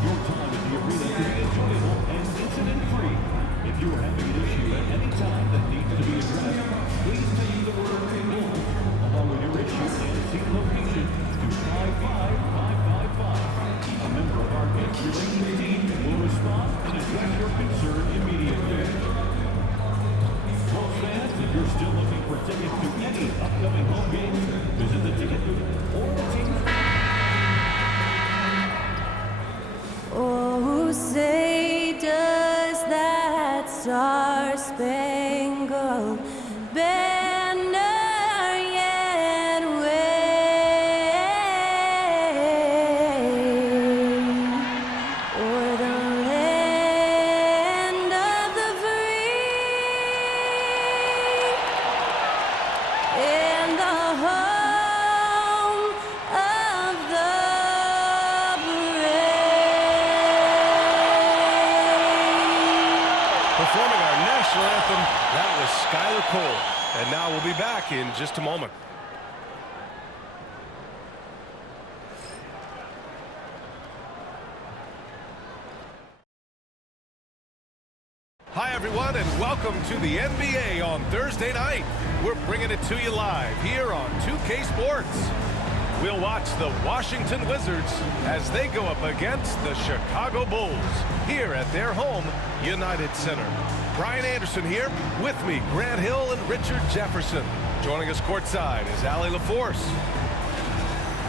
your time at the arena to be enjoyable and incident-free. If you are having an issue at any time that needs to be addressed, please take the word "no" along with your issue and seat location to 55555. A member of our guest relations team will respond and address your concern immediately. Well, fans, if you're still looking for tickets to any upcoming home games, visit the ticket booth or the team's. Oh, say does that star-spangled banner yet wave o'er the land of the free and the home of the Performing our national anthem, that was Skylar Cole. And now we'll be back in just a moment. Hi, everyone, and welcome to the NBA on Thursday night. We're bringing it to you live here on 2K Sports. We'll watch the Washington Wizards as they go up against the Chicago Bulls here at their home, United Center. Brian Anderson here, with me, Grant Hill and Richard Jefferson. Joining us courtside is Allie LaForce.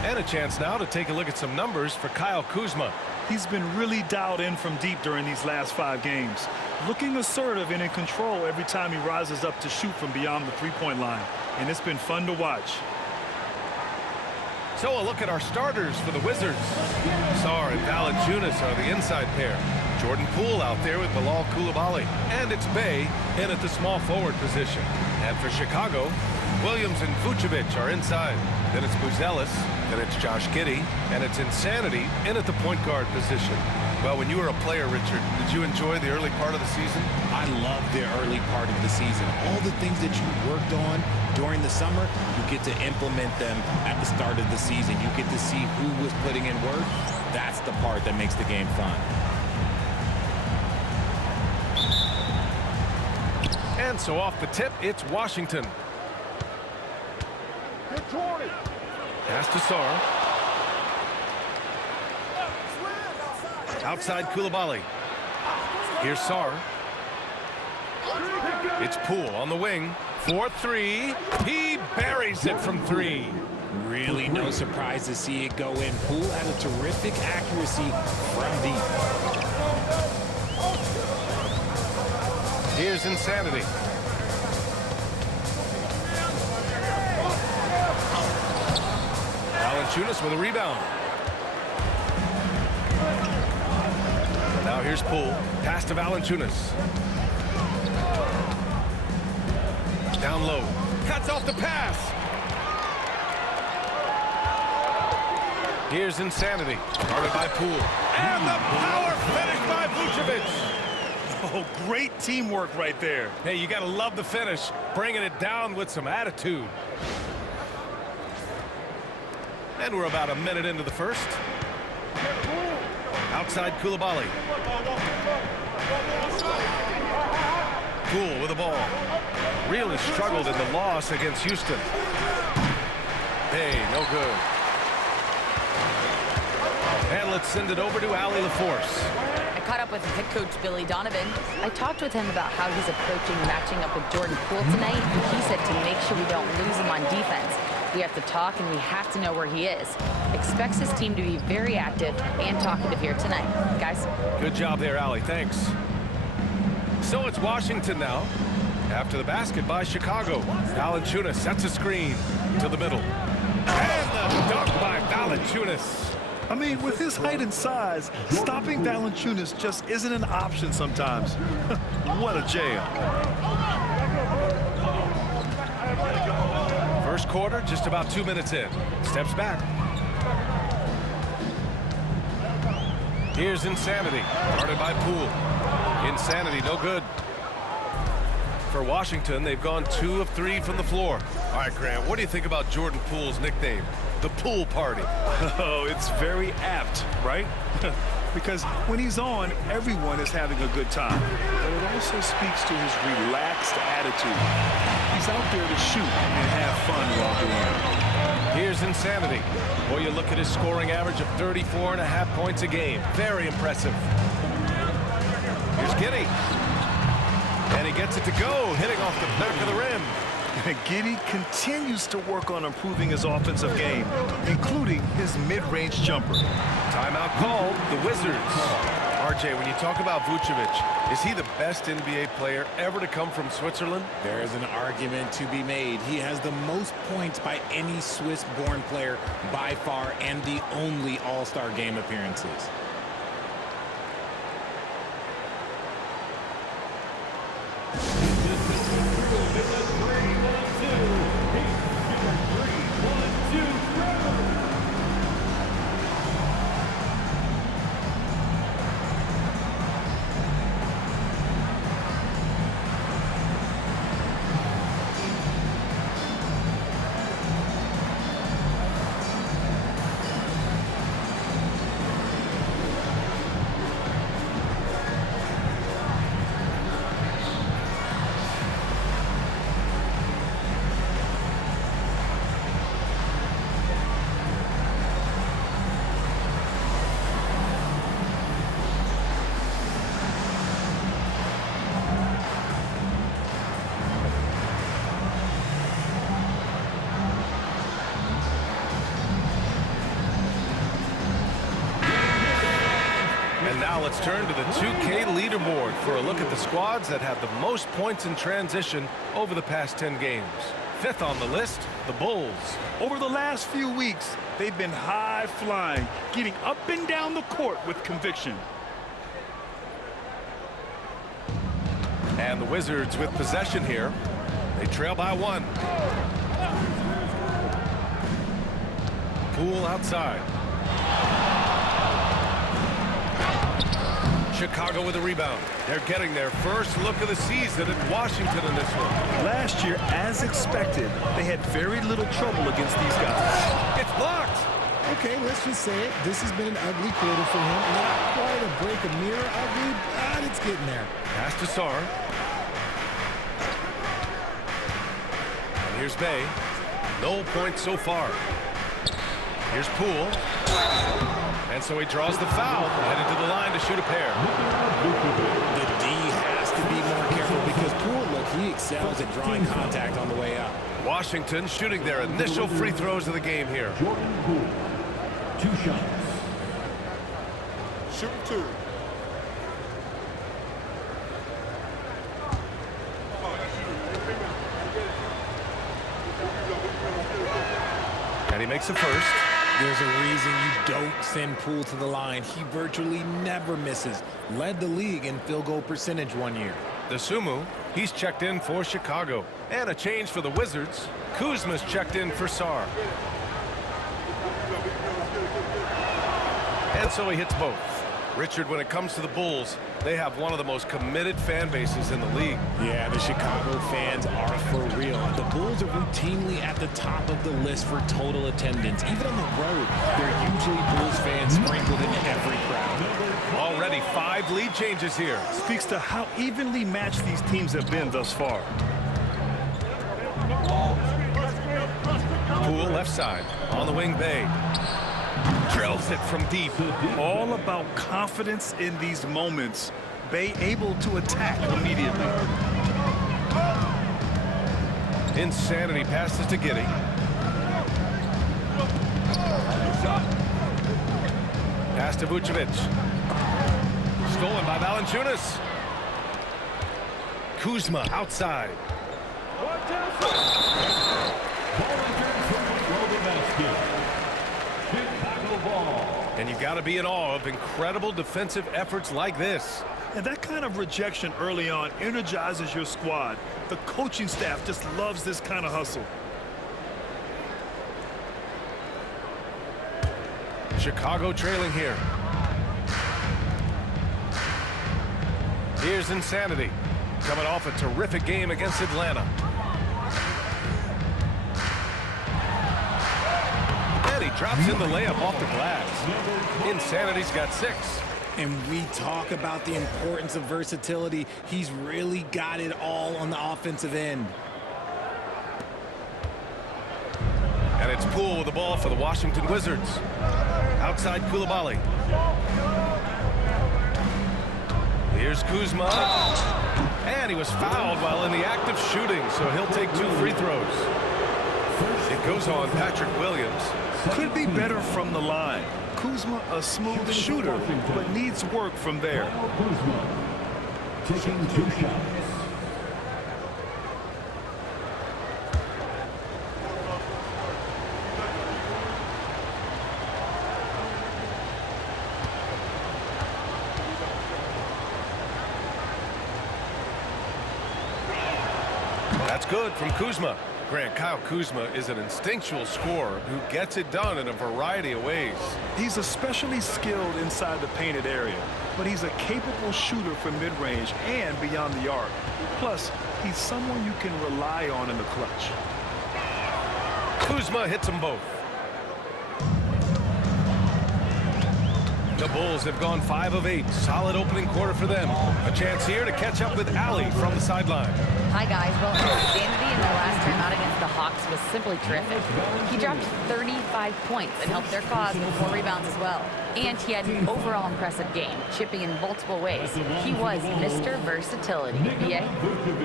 And a chance now to take a look at some numbers for Kyle Kuzma. He's been really dialed in from deep during these last 5 games. Looking assertive and in control every time he rises up to shoot from beyond the three-point line. And it's been fun to watch. So a look at our starters for the Wizards. Sarr and Valanciunas are the inside pair. Jordan Poole out there with Bilal Coulibaly. And it's Bey in at the small forward position. And for Chicago, Williams and Vucevic are inside. Then it's Buzelis, then it's Josh Giddey, and it's Insanity in at the point guard position. Well, when you were a player, Richard, did you enjoy the early part of the season? I love the early part of the season. All the things that you worked on during the summer, you get to implement them at the start of the season. You get to see who was putting in work. That's the part that makes the game fun. And so off the tip, it's Washington. Pass to Sarr. Outside Coulibaly. Here's Sarr. It's Poole on the wing. 4-3. He buries it from 3. Really no surprise to see it go in. Poole had a terrific accuracy from deep. Here's Insanity. Valanciunas with a rebound. Now here's Poole. Pass to Valanciunas. Down low. Cuts off the pass. Here's Insanity. Guarded by Poole. And the power finish by Vucevic. Oh, great teamwork right there. Hey, you got to love the finish. Bringing it down with some attitude. And we're about a minute into the first. Outside Coulibaly. Poole with the ball. Really struggled in the loss against Houston. Hey, no good. And let's send it over to Allie LaForce. I caught up with head coach Billy Donovan. I talked with him about how he's approaching matching up with Jordan Poole tonight. He said to make sure we don't lose him on defense. We have to talk and we have to know where he is. Expects his team to be very active and talkative here tonight. Guys. Good job there, Allie. Thanks. So it's Washington now. After the basket by Chicago. Valanciunas sets a screen to the middle. And the dunk by Valanciunas. I mean, with his height and size, stopping Valanciunas just isn't an option sometimes. What a jam. First quarter, just about 2 minutes in. Steps back. Here's Insanity, guarded by Poole. Insanity, no good. For Washington, they've gone 2 of 3 from the floor. All right, Grant, what do you think about Jordan Poole's nickname, the Pool Party? Oh, it's very apt, right? because when he's on, everyone is having a good time. But it also speaks to his relaxed attitude. He's out there to shoot and have fun while doing it. Here's Insanity. Boy, you look at his scoring average of 34.5 points a game. Very impressive. Here's Giddy. And he gets it to go, hitting off the back of the rim. Giddy continues to work on improving his offensive game, including his mid-range jumper. Timeout called, the Wizards. RJ, when you talk about Vucevic, is he the best NBA player ever to come from Switzerland? There is an argument to be made. He has the most points by any Swiss-born player by far and the only All-Star game appearances. And now let's turn to the 2K leaderboard for a look at the squads that have the most points in transition over the past 10 games. Fifth on the list, the Bulls. Over the last few weeks, they've been high-flying, getting up and down the court with conviction. And the Wizards with possession here. They trail by 1. Poole outside. Chicago with a rebound. They're getting their first look of the season at Washington in this one. Last year, as expected, they had very little trouble against these guys. It's blocked. Okay, let's just say it. This has been an ugly quarter for him. Not quite a break of mirror ugly, but it's getting there. Pass to Sarr. And here's Bay. No points so far. Here's Poole. And so he draws the foul, headed to the line to shoot a pair. The D has to be more careful because Poole, look, he excels at drawing contact on the way up. Washington shooting their initial free throws of the game here. Jordan Poole. 2 shots. Shoot 2. And he makes the first. There's a reason you don't send Poole to the line. He virtually never misses. Led the league in field goal percentage one year. The Sumu, he's checked in for Chicago. And a change for the Wizards. Kuzma's checked in for Sarr. And so he hits both. Richard, when it comes to the Bulls, they have one of the most committed fan bases in the league. Yeah, the Chicago fans are for real. The Bulls are routinely at the top of the list for total attendance. Even on the road, there are usually Bulls fans sprinkled into every crowd. Already 5 lead changes here. Speaks to how evenly matched these teams have been thus far. Poole left side, on the wing, Bay. Drills it from deep. All about confidence in these moments. Bay able to attack immediately. Insanity passes to Giddy. Pass to Vucevic. Stolen by Valanciunas. Kuzma outside. And you got to be in awe of incredible defensive efforts like this. And that kind of rejection early on energizes your squad. The coaching staff just loves this kind of hustle. Chicago trailing here. Here's Insanity, coming off a terrific game against Atlanta. And he drops in the layup off the glass. Insanity's got 6. And we talk about the importance of versatility. He's really got it all on the offensive end. And it's Poole with the ball for the Washington Wizards. Outside Koulibaly. Here's Kuzma. And he was fouled while in the act of shooting, so he'll take 2 free throws. It goes on Patrick Williams. Could be better from the line. Kuzma, a smooth shooter, but needs work from there. Kuzma taking 2 shots. That's good from Kuzma. Grant, Kyle Kuzma is an instinctual scorer who gets it done in a variety of ways. He's especially skilled inside the painted area, but he's a capable shooter from mid-range and beyond the arc. Plus, he's someone you can rely on in the clutch. Kuzma hits them both. The Bulls have gone 5 of 8. Solid opening quarter for them. A chance here to catch up with Allie from the sideline. Hi, guys. Well, his sanity in their last time out against the Hawks was simply terrific. He dropped 35 points and helped their cause with 4 rebounds as well. And he had an overall impressive game, chipping in multiple ways. He was Mr. Versatility. BA?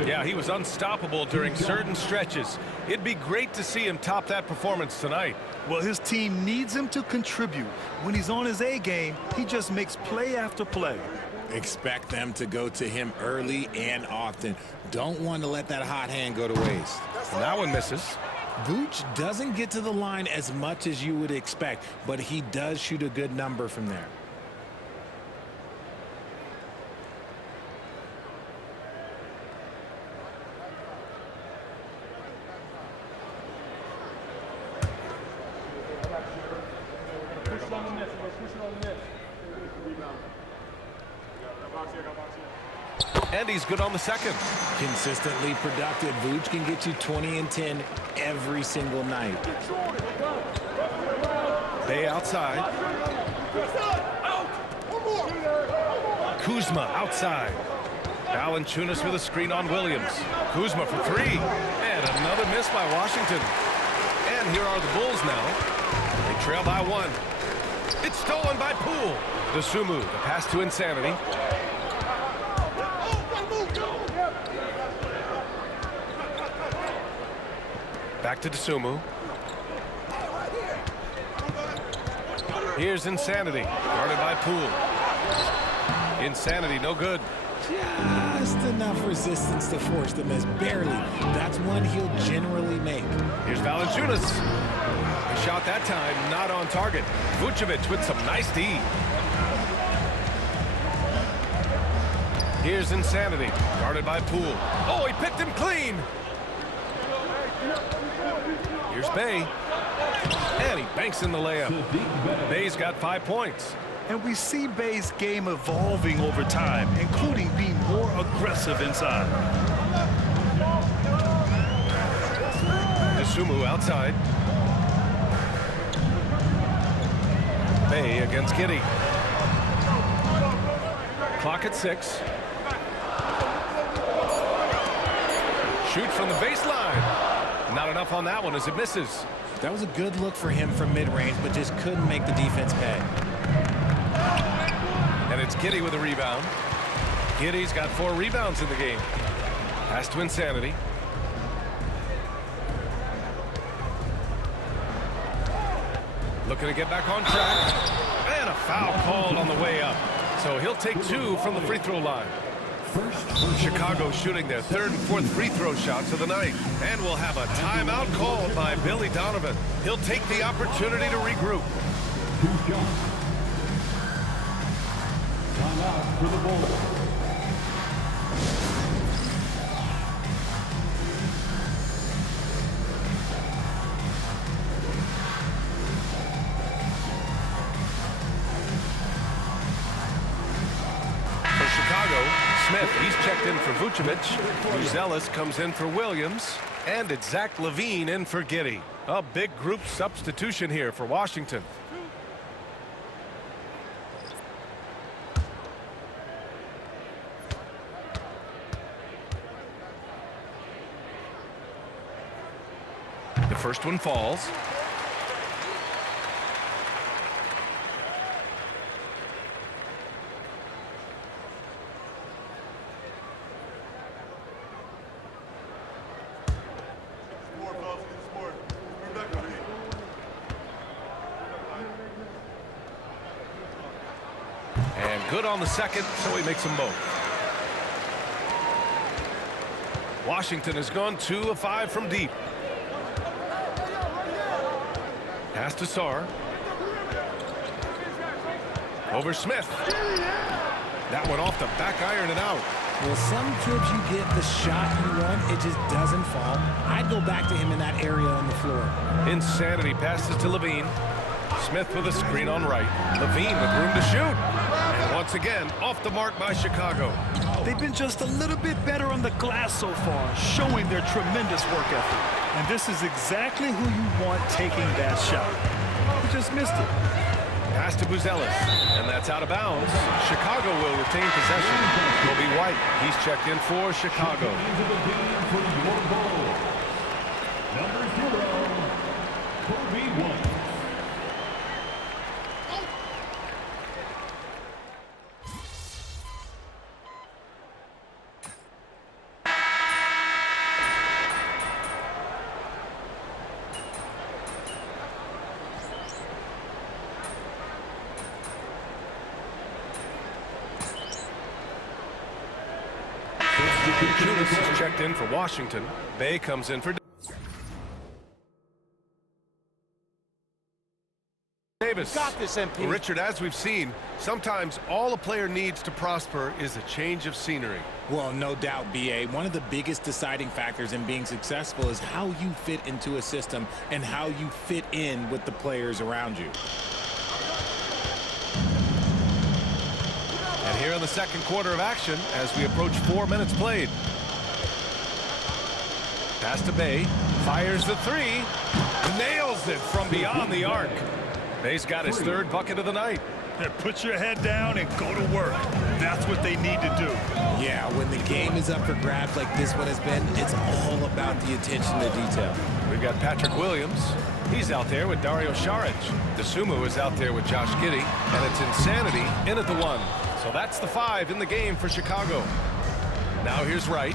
Yeah, he was unstoppable during certain stretches. It'd be great to see him top that performance tonight. Well, his team needs him to contribute. When he's on his A game, he just makes play after play. Expect them to go to him early and often. Don't want to let that hot hand go to waste. And that one misses. Vooch doesn't get to the line as much as you would expect, but he does shoot a good number from there. And he's good on the second. Consistently productive. Vooch can get you 20 and 10 every single night. Bay outside. Kuzma outside. Valanciunas with a screen on Williams. Kuzma for 3. And another miss by Washington. And here are the Bulls now. They trail by 1. It's stolen by Poole. Dosunmu, the pass to Insanity. Back to Dosunmu. Here's Insanity, guarded by Poole. Insanity, no good. Just enough resistance to force the miss. Barely. That's one he'll generally make. Here's Valanciunas. A shot that time, not on target. Vucevic with some nice D. Here's Insanity, guarded by Poole. Oh, he picked him clean. Here's Bay. And he banks in the layup. Bay's got 5 points. And we see Bay's game evolving over time, including being more aggressive inside. Dosunmu outside. Bay against Giddey. Clock at 6. Shoot from the baseline. Not enough on that one as it misses. That was a good look for him from mid-range, but just couldn't make the defense pay. And it's Giddey with a rebound. Giddey's got 4 rebounds in the game. Pass to Insanity. Looking to get back on track. And a foul called on the way up. So he'll take 2 from the free throw line. Chicago shooting their 3rd and 4th free throw shots of the night. And we'll have a timeout called by Billy Donovan. He'll take the opportunity to regroup. 2 shots. Timeout for the Bulls. For Chicago, Smith, he's checked in for Vucevic. Buzelis comes in for Williams. And it's Zach LaVine in for Giddey. A big group substitution here for Washington. First one falls. And good on the second, so he makes them both. Washington has gone 2 of 5 from deep. Pass to Sarr. Over Smith. That one off the back iron and out. Well, some trips you get the shot you want, it just doesn't fall. I'd go back to him in that area on the floor. Insanity passes to Levine. Smith with a screen on right. Levine with room to shoot. And once again, off the mark by Chicago. They've been just a little bit better on the glass so far, showing their tremendous work ethic. And this is exactly who you want taking that shot. He just missed it. Pass to Buzelis, and that's out of bounds. Chicago will retain possession. Kobe White, he's checked in for Chicago. Into the game for your goal. Number 0, Kobe White. Judas is checked in for Washington. Bay comes in for Davis. Got this, MP. Well, Richard, as we've seen, sometimes all a player needs to prosper is a change of scenery. Well, no doubt, B.A. One of the biggest deciding factors in being successful is how you fit into a system and how you fit in with the players around you. And here in the second quarter of action, as we approach 4 minutes played. Pass to Bay, fires the three, nails it from beyond the arc. Bay's got his third bucket of the night. Put your head down and go to work. That's what they need to do. Yeah, when the game is up for grabs like this one has been, it's all about the attention to detail. We've got Patrick Williams. He's out there with Dario Saric. DeSumo is out there with Josh Giddey. And it's Insanity in at the 1. So that's the 5 in the game for Chicago. Now here's Wright.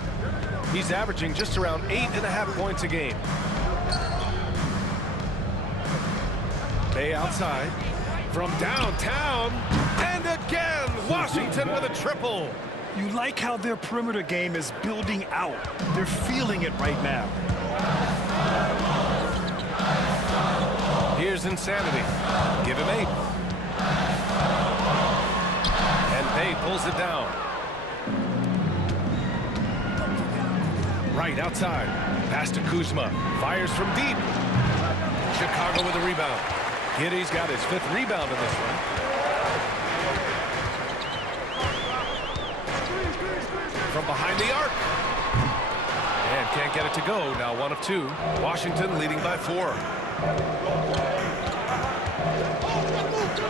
He's averaging just around 8.5 points a game. Bay outside. From downtown. And again, Washington with a triple. You like how their perimeter game is building out. They're feeling it right now. Here's Insanity. Give him 8. And Bay pulls it down. Right outside. Pass to Kuzma. Fires from deep. Chicago with a rebound. Giddey's got his 5th rebound in this one. From behind the arc. And can't get it to go. Now 1 of 2. Washington leading by 4.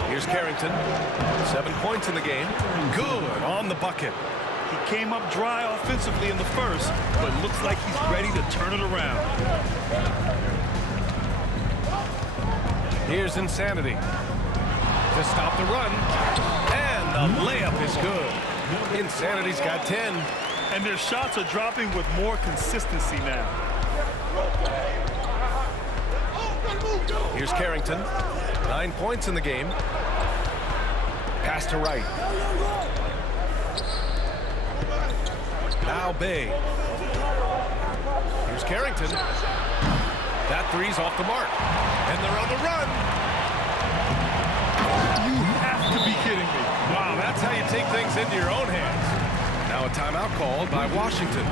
Here's Carrington. 7 points in the game. Good on the bucket. He came up dry offensively in the first, but looks like he's ready to turn it around. Here's Insanity to stop the run. And the layup is good. Insanity's got 10. And their shots are dropping with more consistency now. Here's Carrington. 9 points in the game. Pass to Wright. Now Bay. Here's Carrington. That three's off the mark. And they're on the run. You have to be kidding me. Wow, that's how you take things into your own hands. Now a timeout called by Washington.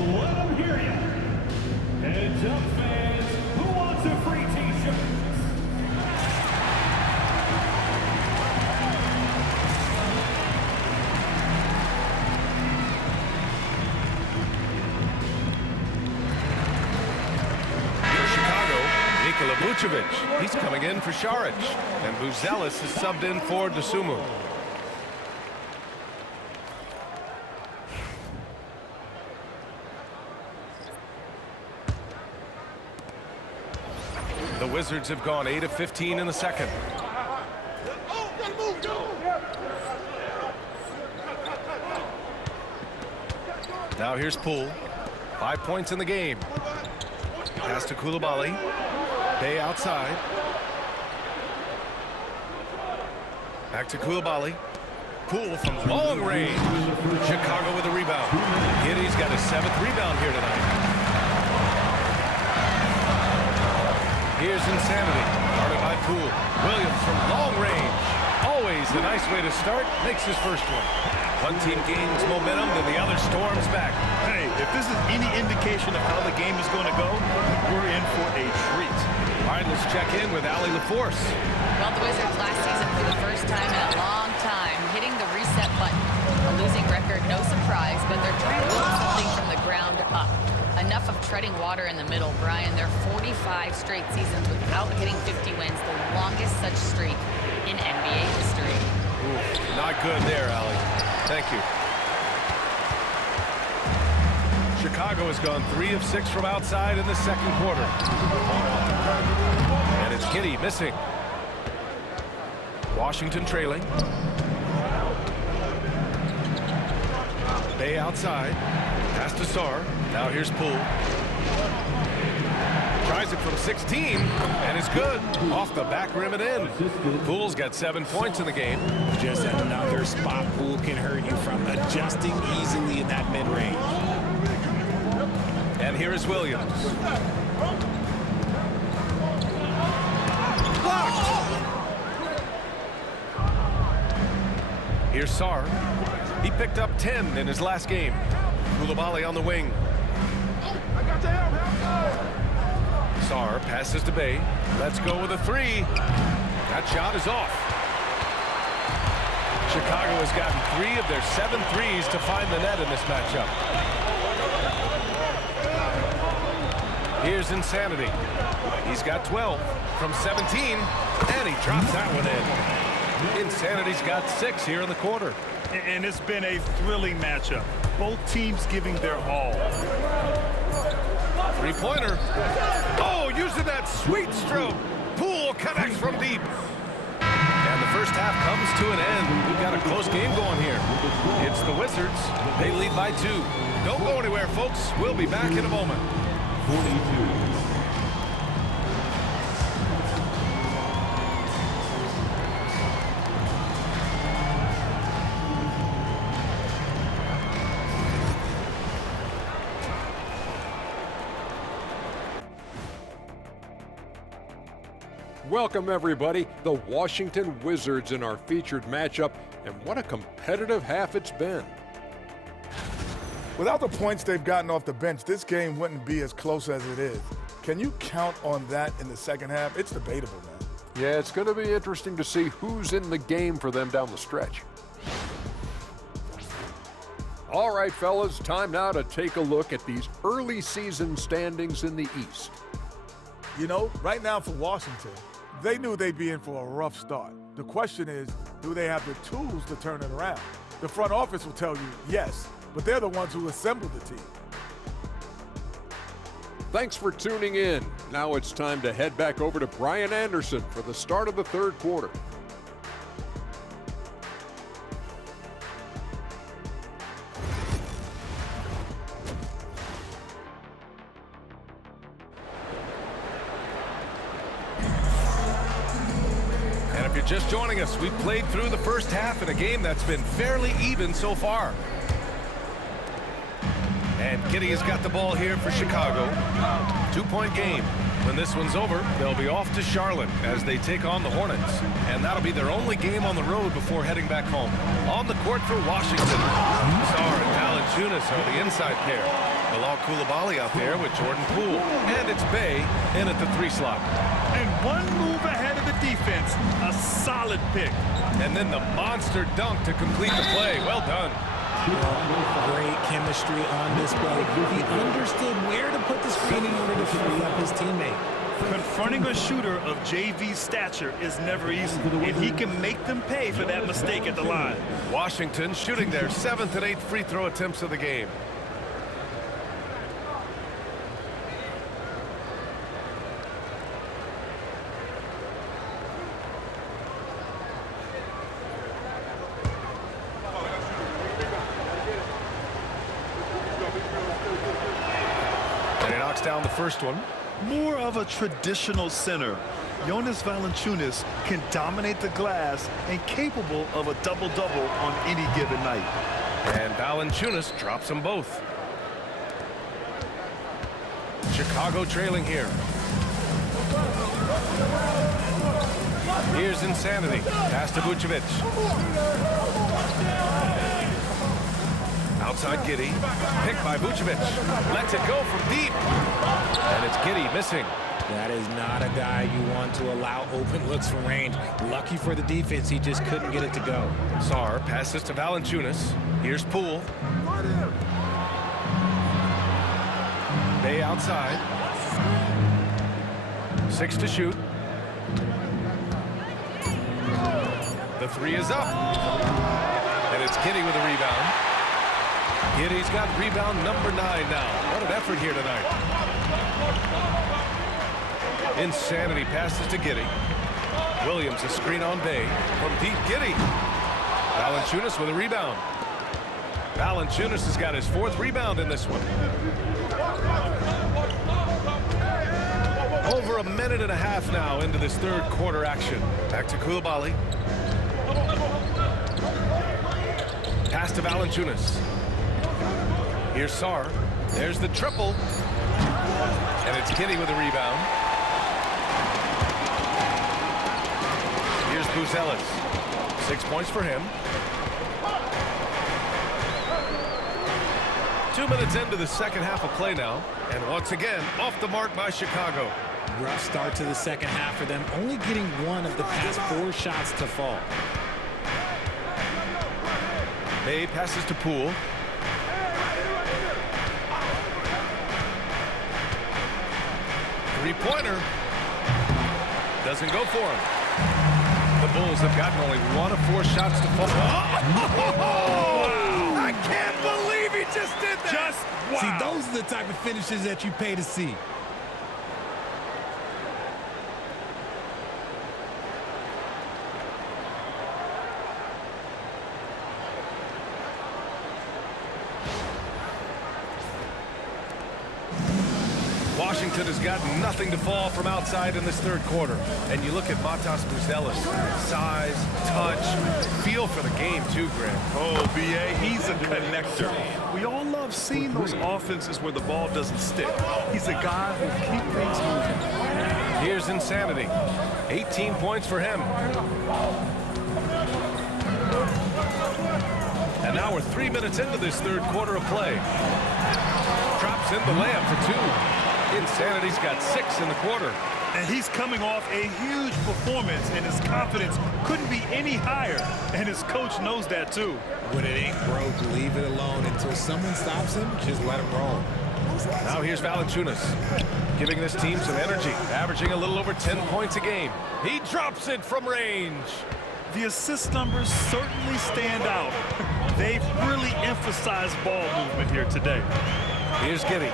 Let them hear you. Heads up, fans. Who wants a free t-shirt? Vucevic, he's coming in for Šarić. And Buzelis is subbed in for Dosunmu. The Wizards have gone 8 of 15 in the second. Now here's Poole. 5 points in the game. Pass to Coulibaly. Bay outside. Back to Coulibaly. Poole from long range. Chicago with a rebound. Giddey's got his 7th rebound here tonight. Here's Insanity. Guarded by Poole. Williams from long range. Always a nice way to start. Makes his first one. One team gains momentum, then the other storms back. Hey, if this is any indication of how the game is going to go, we're in for a treat. All right, let's check in with Allie LaForce. Well, the Wizards last season for the first time in a long time hitting the reset button. A losing record, no surprise, but they're trying to build something from the ground up. Enough of treading water in the middle, Brian. They're 45 straight seasons without hitting 50 wins, the longest such streak in NBA history. Ooh, not good there, Allie. Thank you. Chicago has gone 3 of 6 from outside in the second quarter. And it's Giddey missing. Washington trailing. Bay outside. Pass to Sarr. Now here's Poole. Tries it from 16 and it's good. Off the back rim and in. Poole's got 7 points in the game. Just another spot Poole can hurt you from, adjusting easily in that mid-range. And here is Williams. Blocked. Here's Sarr. He picked up 10 in his last game. Coulibaly on the wing. Sarr passes to Bay. Let's go with a 3. That shot is off. Chicago has gotten 3 of their 7 threes to find the net in this matchup. Here's Insanity. He's got 12 from 17, and he drops that one in. Insanity's got 6 here in the quarter. And it's been a thrilling matchup. Both teams giving their all. 3-pointer. Oh, using that sweet stroke. Poole connects from deep. And the first half comes to an end. We've got a close game going here. It's the Wizards. They lead by 2. Don't go anywhere, folks. We'll be back in a moment. 42. Welcome, everybody. The Washington Wizards in our featured matchup, and what a competitive half it's been. Without the points they've gotten off the bench, this game wouldn't be as close as it is. Can you count on that in the second half? It's debatable, man. Yeah, it's going to be interesting to see who's in the game for them down the stretch. All right, fellas, time now to take a look at these early season standings in the East. You know, right now for Washington, they knew they'd be in for a rough start. The question is, do they have the tools to turn it around? The front office will tell you yes, but they're the ones who assembled the team. Thanks for tuning in. Now it's time to head back over to Brian Anderson for the start of the third quarter. If you're just joining us, we've played through the first half in a game that's been fairly even so far. And Giddey has got the ball here for Chicago. 2-point game. When this one's over, they'll be off to Charlotte as they take on the Hornets. And that'll be their only game on the road before heading back home. On the court for Washington, Sarr and Valanciunas are the inside pair. Bilal Coulibaly out there with Jordan Poole. And it's Bay in at the 3 slot. And one move ahead of the defense. A solid pick. And then the monster dunk to complete the play. Well done. Great chemistry on display. He understood where to put the screen in order to free up his teammate. Confronting a shooter of JV stature is never easy, and he can make them pay for that mistake at the line. Washington shooting their 7th and 8th free throw attempts of the game. And he knocks down the first one. More of a traditional center, Jonas Valanciunas can dominate the glass and capable of a double-double on any given night. And Valanciunas drops them both. Chicago trailing here. Here's Insanity. Pass to Vucevic. Outside Giddey. Picked by Vucevic. Lets it go from deep. And it's Giddey missing. That is not a guy you want to allow open looks from range. Lucky for the defense, he just couldn't get it to go. Sarr passes to Valanciunas. Here's Poole. Bay outside. 6 to shoot. The 3 is up. And it's Giddey with a rebound. Giddey's got rebound number 9 now. What an effort here tonight. Insanity passes to Giddey. Williams a screen on Bay. From deep, Giddey. Valanciunas with a rebound. Valanciunas has got his 4th rebound in this one. Over a minute and a half now into this 3rd quarter action. Back to Coulibaly. Pass to Valanciunas. Here's Sarr. There's the triple. And it's Giddey with a rebound. Here's Buzelis. 6 points for him. 2 minutes into the second half of play now. And once again, off the mark by Chicago. Rough start to the second half for them, only getting 1 of the past 4 shots to fall. May passes to Poole. Three-pointer. Doesn't go for him. The Bulls have gotten only 1 of 4 shots to fall. Oh! I can't believe he just did that! Just wow. See, those are the type of finishes that you pay to see. Washington has got nothing to fall from outside in this 3rd quarter. And you look at Matas Buzelis. Size, touch, feel for the game too, Grant. Oh, B.A., he's a connector. We all love seeing those offenses where the ball doesn't stick. He's a guy who will keep things moving. Here's Insanity. 18 points for him. And now we're 3 minutes into this 3rd quarter of play. Drops in the layup for 2. Insanity's got 6 in the quarter. And he's coming off a huge performance, and his confidence couldn't be any higher. And his coach knows that, too. When it ain't broke, leave it alone. Until someone stops him, just let him roll. Now here's Valanciunas, giving this team some energy, averaging a little over 10 points a game. He drops it from range. The assist numbers certainly stand out. They've really emphasized ball movement here today. Here's Giddey.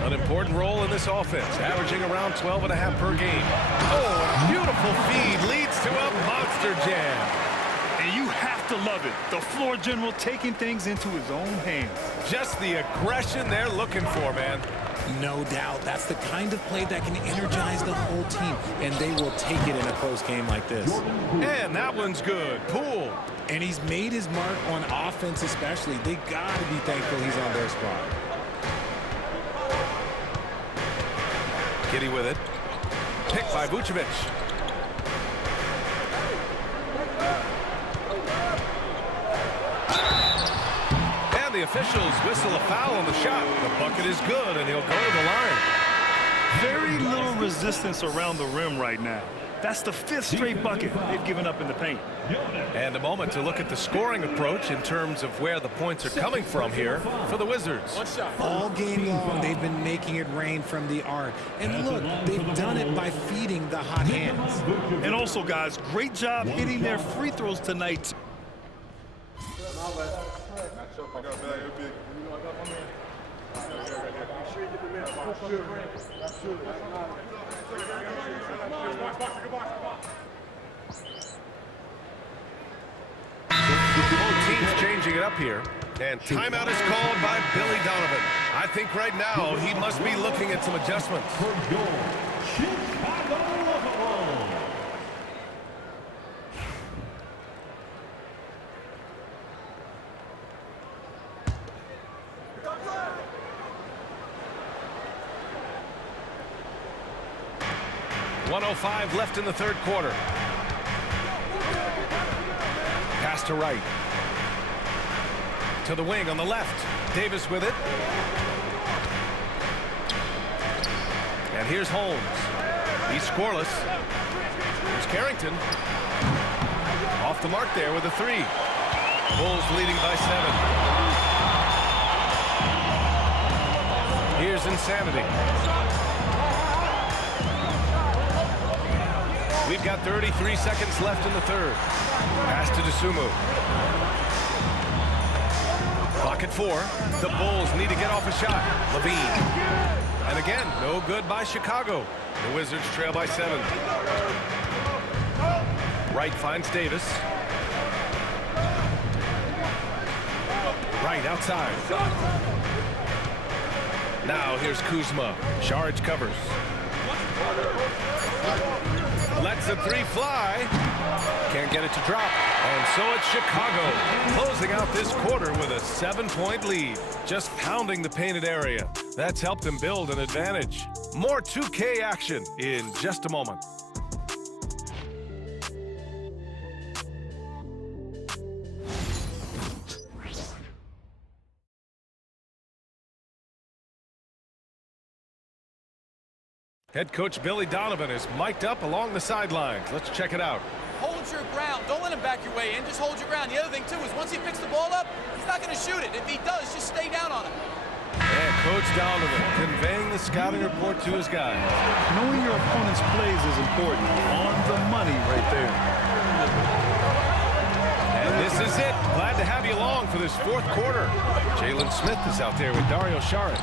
An important role in this offense, averaging around 12.5 per game. Oh, and a beautiful feed leads to a monster jam. And you have to love it. The floor general taking things into his own hands. Just the aggression they're looking for, man. No doubt. That's the kind of play that can energize the whole team, and they will take it in a close game like this. And that one's good. Poole. And he's made his mark on offense especially. They got to be thankful he's on their spot. Giddey with it. Picked by Vucevic. And the officials whistle a foul on the shot. The bucket is good, and he'll go to the line. Very little resistance around the rim right now. That's the 5th straight bucket they've given up in the paint. And a moment to look at the scoring approach in terms of where the points are coming from here for the Wizards. All game long, they've been making it rain from the arc. And look, they've done it by feeding the hot hands. And also, guys, great job hitting their free throws tonight. Both teams changing it up here. And timeout is called by Billy Donovan. I think right now he must be looking at some adjustments. .105 left in the third quarter. Pass to right. To the wing on the left. Davis with it. And here's Holmes. He's scoreless. Here's Carrington. Off the mark there with a 3. Bulls leading by 7. Here's Insanity. We've got 33 seconds left in the third. Pass to Dosunmu. Clock at 4. The Bulls need to get off a shot. Levine. And again, no good by Chicago. The Wizards trail by 7. Wright finds Davis. Wright outside. Now here's Kuzma. Saric covers. Lets the 3 fly. Can't get it to drop. And so it's Chicago closing out this quarter with a 7-point lead. Just pounding the painted area. That's helped them build an advantage. More 2K action in just a moment. Head coach Billy Donovan is mic'd up along the sidelines. Let's check it out. Hold your ground. Don't let him back your way in. Just hold your ground. The other thing, too, is once he picks the ball up, he's not going to shoot it. If he does, just stay down on him. And Coach Donovan conveying the scouting report to his guys. Knowing your opponent's plays is important. On the money right there. And this is it. Glad to have you along for this fourth quarter. Jalen Smith is out there with Dario Saric.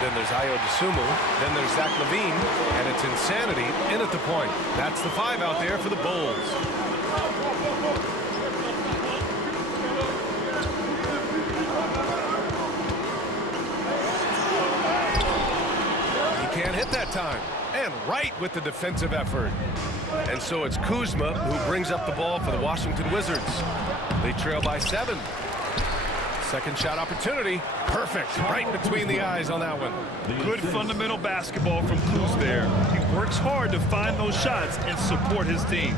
Then there's Ayo Dosunmu. Then there's Zach Levine. And it's Insanity in at the point. That's the 5 out there for the Bulls. He can't hit that time. And right with the defensive effort. And so it's Kuzma who brings up the ball for the Washington Wizards. They trail by 7. Second shot opportunity. Perfect. Right between the eyes on that one. Good fundamental basketball from Kuz there. He works hard to find those shots and support his team.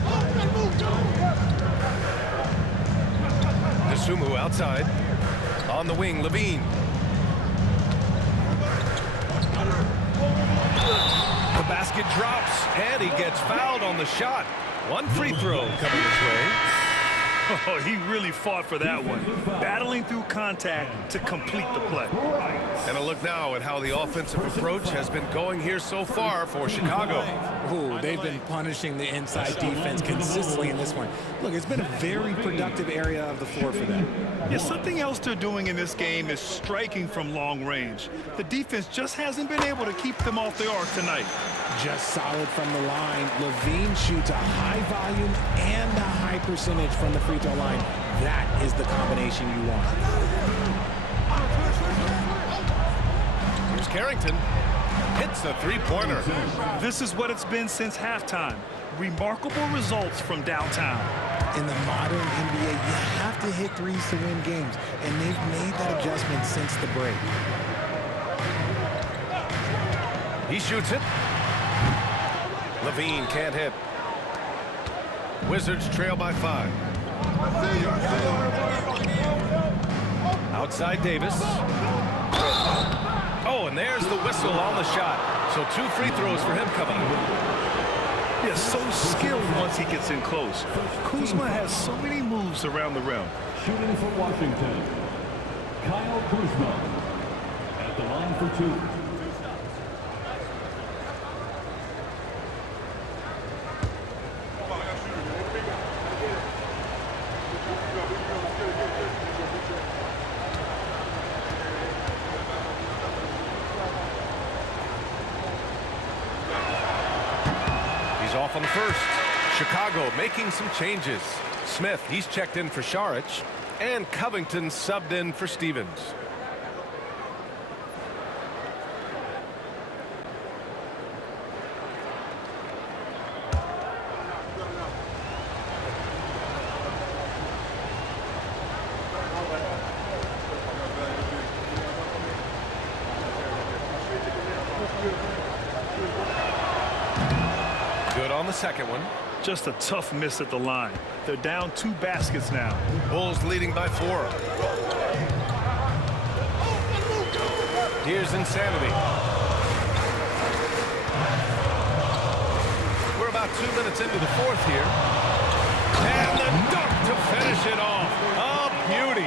Dosunmu outside. On the wing, Levine. The basket drops, and he gets fouled on the shot. One free throw coming his way. Oh, he really fought for that one. Battling through contact to complete the play. And a look now at how the offensive approach has been going here so far for Chicago. Ooh, they've been punishing the inside defense consistently in this one. Look, it's been a very productive area of the floor for them. Yeah, something else they're doing in this game is striking from long range. The defense just hasn't been able to keep them off the arc tonight. Just solid from the line. Levine shoots a high volume and a high percentage from the free throw line. That is the combination you want. Here's Carrington. Hits the three-pointer. This is what it's been since halftime. Remarkable results from downtown. In the modern NBA, you have to hit threes to win games, and they've made that adjustment since the break. He shoots it. Levine can't hit. Wizards trail by 5. Outside Davis. Oh, and there's the whistle on the shot. So 2 free throws for him coming up. Yeah, so skilled once he gets in close. Kuzma has so many moves around the rim. Shooting for Washington, Kyle Kuzma at the line for 2. He's off on the first. Chicago making some changes. Smith, he's checked in for Šarić, and Covington subbed in for Stevens. Good on the second one. Just a tough miss at the line. They're down 2 baskets now. Bulls leading by 4. Here's Insanity. We're about 2 minutes into the fourth here. And the dunk to finish it off. A beauty.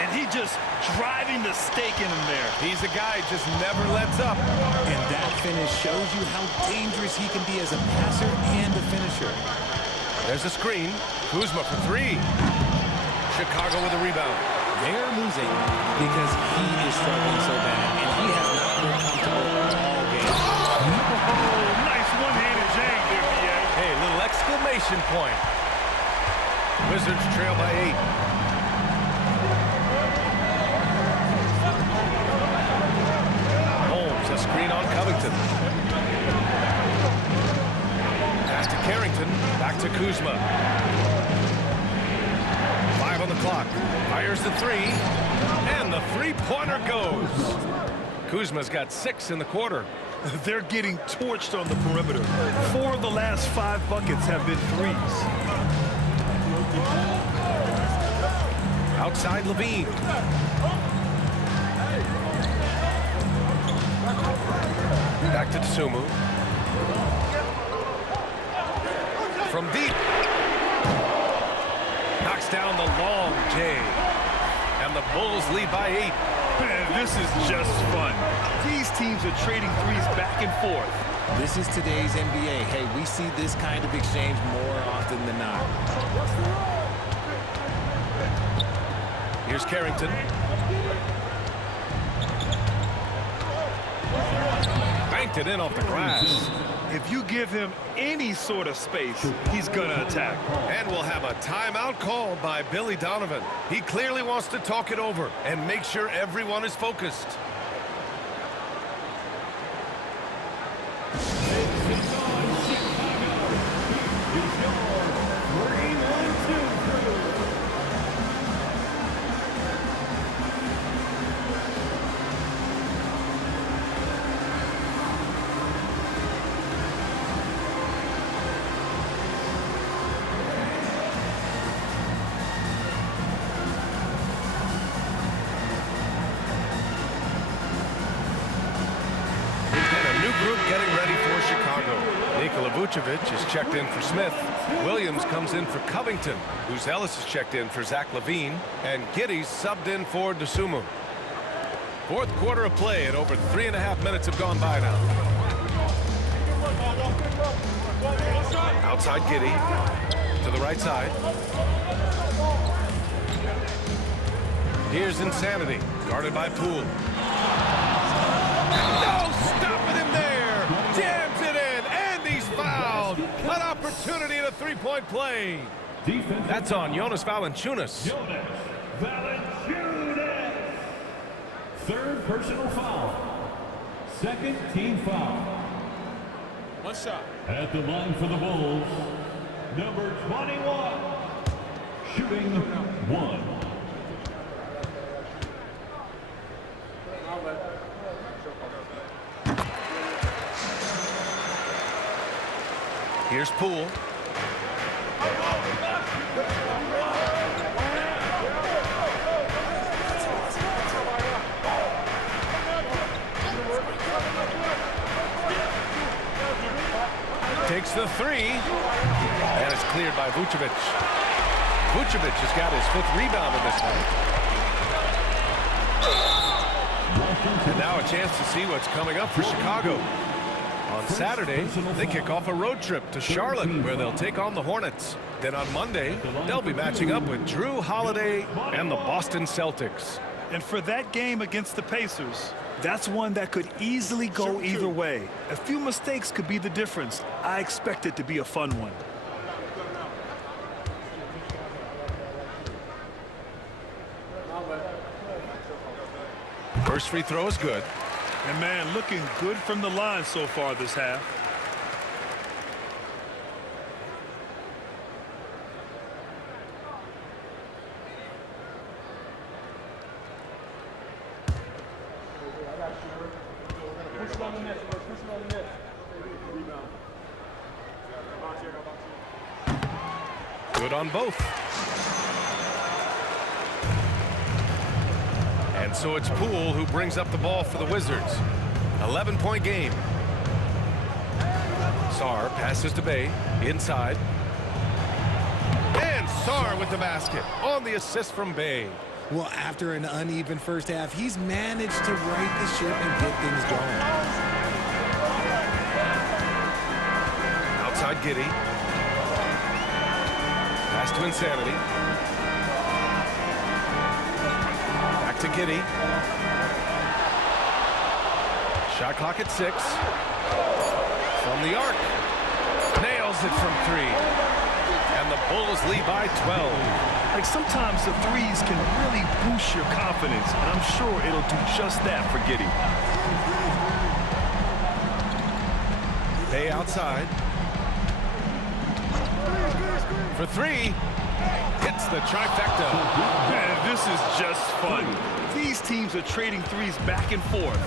And he just driving the stake in him there. He's a guy who just never lets up. And that finish shows you how dangerous he can be as a passer and a finisher. There's a screen. Kuzma for 3. Chicago with a rebound. They're losing because he is struggling so bad, and he has not been comfortable all game. Oh, nice one-handed jam there, B.A. Hey, little exclamation point. Wizards trail by 8. Holmes, a screen on Covington. Pass to Carrington, back to Kuzma. 5 on the clock. Fires the 3, and the three-pointer goes. Kuzma's got 6 in the quarter. They're getting torched on the perimeter. 4 of the last 5 buckets have been threes. Outside Levine. Back to Tsumu. From deep. Knocks down the long J. And the Bulls lead by 8. Man, this is just fun. These teams are trading threes back and forth. This is today's NBA. Hey, we see this kind of exchange more often than not. Here's Carrington. Banked it in off the glass. If you give him any sort of space, he's gonna attack. And we'll have a timeout called by Billy Donovan. He clearly wants to talk it over and make sure everyone is focused. Getting ready for Chicago. Nikola Vucevic is checked in for Smith. Williams comes in for Covington. Ellis is checked in for Zach LaVine. And Giddey's subbed in for Dosunmu. Fourth quarter of play, and over 3.5 minutes have gone by now. Outside Giddey. To the right side. Here's Insanity. Guarded by Poole. No! Stopping him there! Jams it in, and he's fouled. An opportunity in a three-point play. That's on Jonas Valanciunas. Jonas Valanciunas. Third personal foul. Second team foul. One shot. At the line for the Bulls, number 21. Shooting 1. Here's Poole. Takes the three. And it's cleared by Vucevic. Vucevic has got his 5th rebound in this one. And now a chance to see what's coming up for Chicago. On Saturday, they kick off a road trip to Charlotte, where they'll take on the Hornets. Then on Monday, they'll be matching up with Drew Holiday and the Boston Celtics. And for that game against the Pacers, that's one that could easily go either way. A few mistakes could be the difference. I expect it to be a fun one. First free throw is good. And man, looking good from the line so far this half. Good on both. And so it's Poole who brings up the ball for the Wizards. 11-point game. Sarr passes to Bey. Inside. And Sarr with the basket on the assist from Bey. Well, after an uneven first half, he's managed to right the ship and get things going. Outside Giddey. Pass to Insanity. Back to Giddey. Shot clock at 6. From the arc. Nails it from 3. And the Bulls lead by 12. Like sometimes the threes can really boost your confidence, and I'm sure it'll do just that for Giddey. Bey outside. For 3. Hits the trifecta. Man, this is just fun. These teams are trading threes back and forth.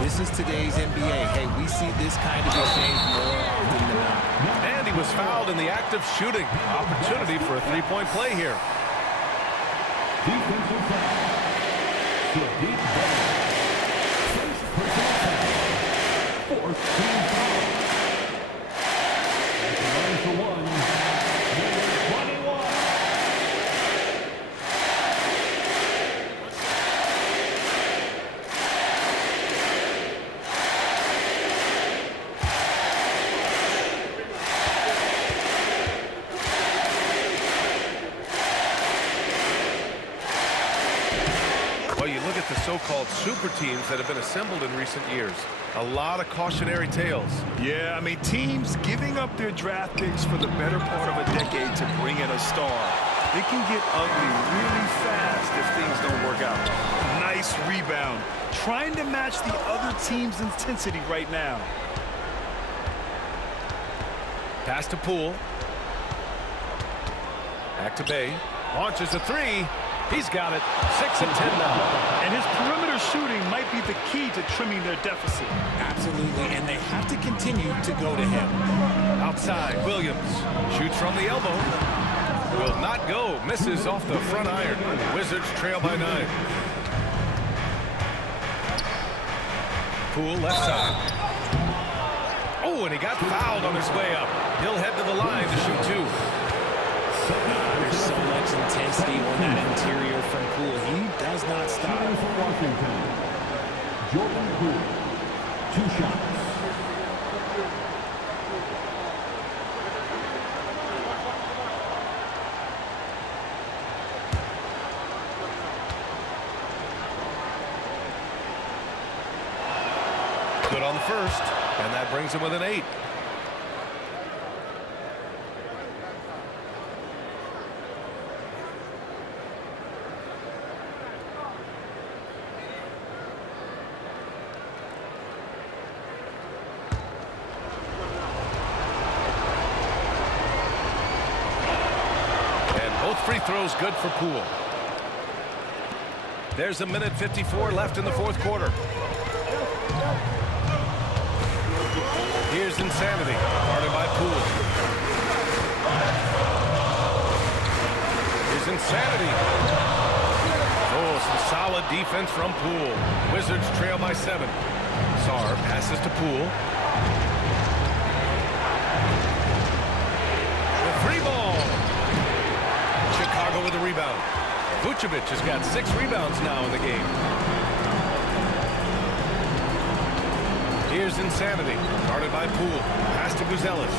This is today's NBA. Hey, we see this kind of exchange more often than not. And he was fouled in the act of shooting. Opportunity for a 3-point play here. Defensive foul. Sadiq Bey. First personal foul. 4th team foul. At the line for 1, number 21. Well, you look at the so-called super teams that have been assembled in recent years. A lot of cautionary tales. Yeah, I mean, teams giving up their draft picks for the better part of a decade to bring in a star. It can get ugly really fast if things don't work out. Nice rebound. Trying to match the other team's intensity right now. Pass to Poole. Back to Bey. Launches a 3. He's got it. 6 and 10 now. And his perimeter shooting might be the key to trimming their deficit. Absolutely, and they have to continue to go to him. Outside, Williams shoots from the elbow. Will not go. Misses off the front iron. Wizards trail by 9. Poole left side. Oh, and he got fouled on his way up. He'll head to the line to shoot 2. There's so much intensity on that interior from Poole. He does not stop. For Washington, Jordan Poole. 2 shots. Good on the first, and that brings him with an 8. Free throws good for Poole. There's a minute 54 left in the 4th quarter. Here's Insanity, guarded by Poole. Here's Insanity. Oh, some solid defense from Poole. Wizards trail by 7. Sarr passes to Poole. the rebound. Vucevic has got 6 rebounds now in the game. Here's Insanity, guarded by Poole. Pass to Buzelis.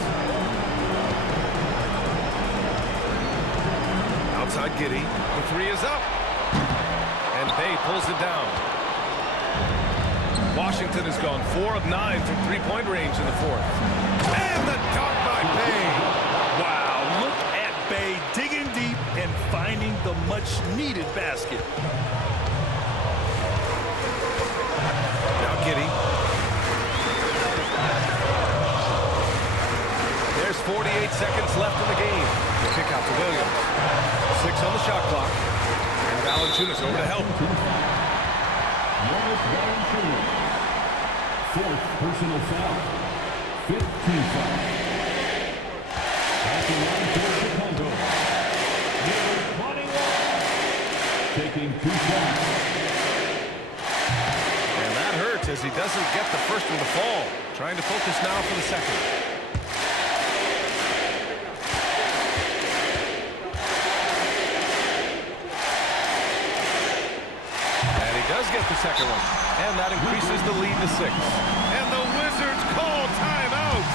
Outside Giddey. The 3 is up. And Bay pulls it down. Washington has gone 4 of 9 from three-point range in the 4th. And the dunk by Bay. Wow, look at Bay digging deep and finding the much-needed basket. Now Giddey. There's 48 seconds left in the game. The kick out to Williams. 6 on the shot clock. And Valanciunas over to help. Fourth personal foul. 15 foul. Passing on for Chicago. Number 21. Taking 2 shots. And that hurts as he doesn't get the first one to fall. Trying to focus now for the second. And he does get the second one. And that increases the lead to 6. And the Wizards call timeout.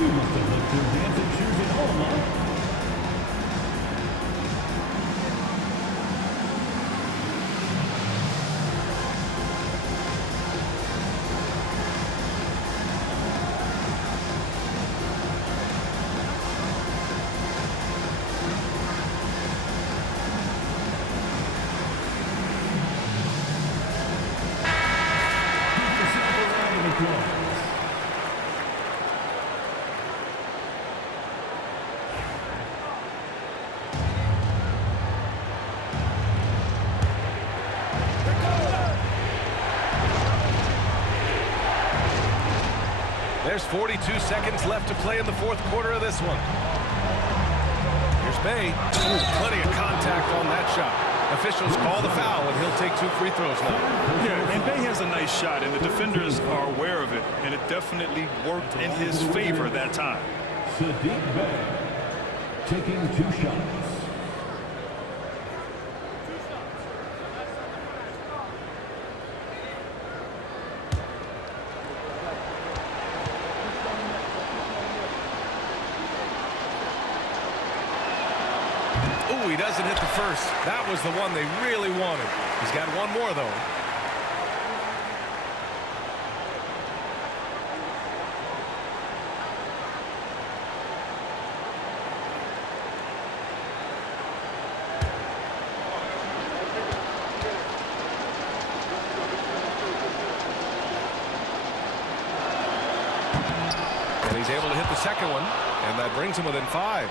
You must have left your dancing shoes at home, huh? There's 42 seconds left to play in the 4th quarter of this one. Here's Bay. Ooh, plenty of contact on that shot. Officials call the foul, and he'll take 2 free throws now. Yeah, and Bay has a nice shot, and the defenders are aware of it, and it definitely worked in his favor that time. Sadiq Bay taking 2 shots. Ooh, he doesn't hit the first. That was the one they really wanted. He's got one more, though. And he's able to hit the second one, and that brings him within 5.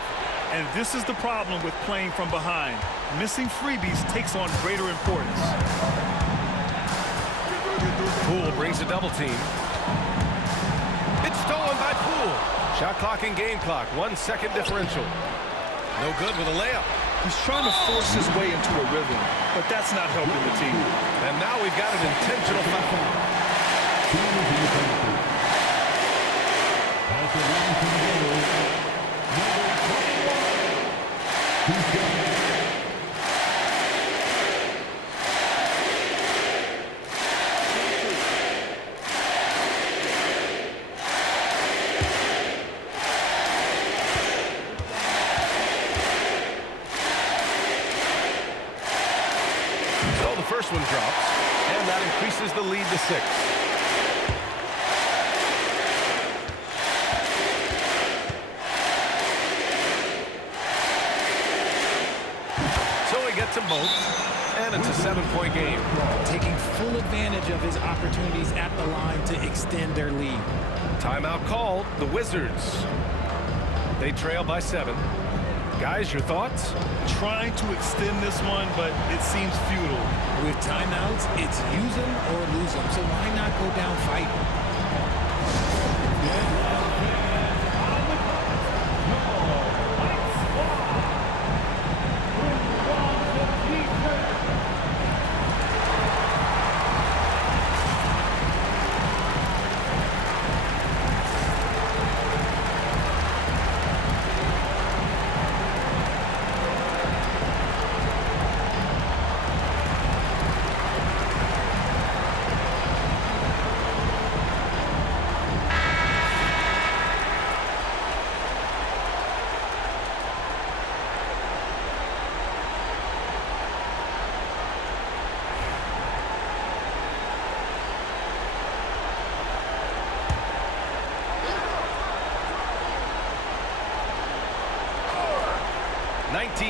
And this is the problem with playing from behind. Missing freebies takes on greater importance. Poole brings a double team. It's stolen by Poole. Shot clock and game clock, 1 second differential. No good with a layup. He's trying to force his way into a rhythm, but that's not helping the team. And now we've got an intentional foul. So the first one drops, and that increases the lead to 6. Gets them both, and it's a 7-point game. Taking full advantage of his opportunities at the line to extend their lead. Timeout called, the Wizards. They trail by 7. Guys, your thoughts? Trying to extend this one, but it seems futile. With timeouts, it's use them or lose them. So why not go down fighting?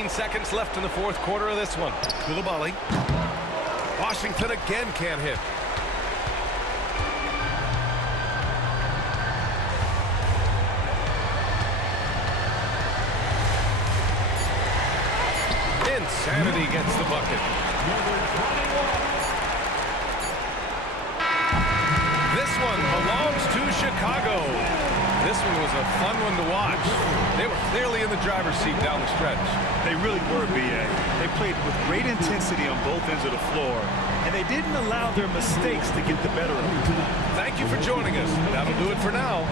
Seconds left in the fourth quarter of this one. Koulibaly. Washington again can't hit. Insanity gets the bucket. This one belongs to Chicago. This one was a fun one to watch. They were clearly in the driver's seat down the stretch. They really were, B.A. They played with great intensity on both ends of the floor, and they didn't allow their mistakes to get the better of them. Thank you for joining us. That'll do it for now.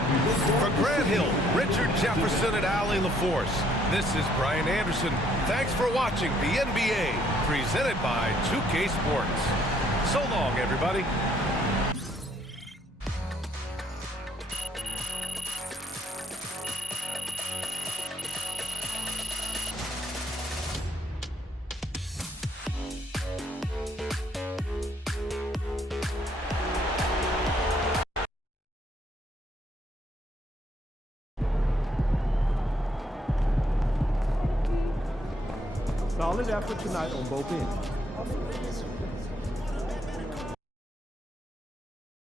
For Grant Hill, Richard Jefferson, and Allie LaForce, this is Brian Anderson. Thanks for watching the NBA, presented by 2K Sports. So long, everybody. Solid effort tonight on both ends.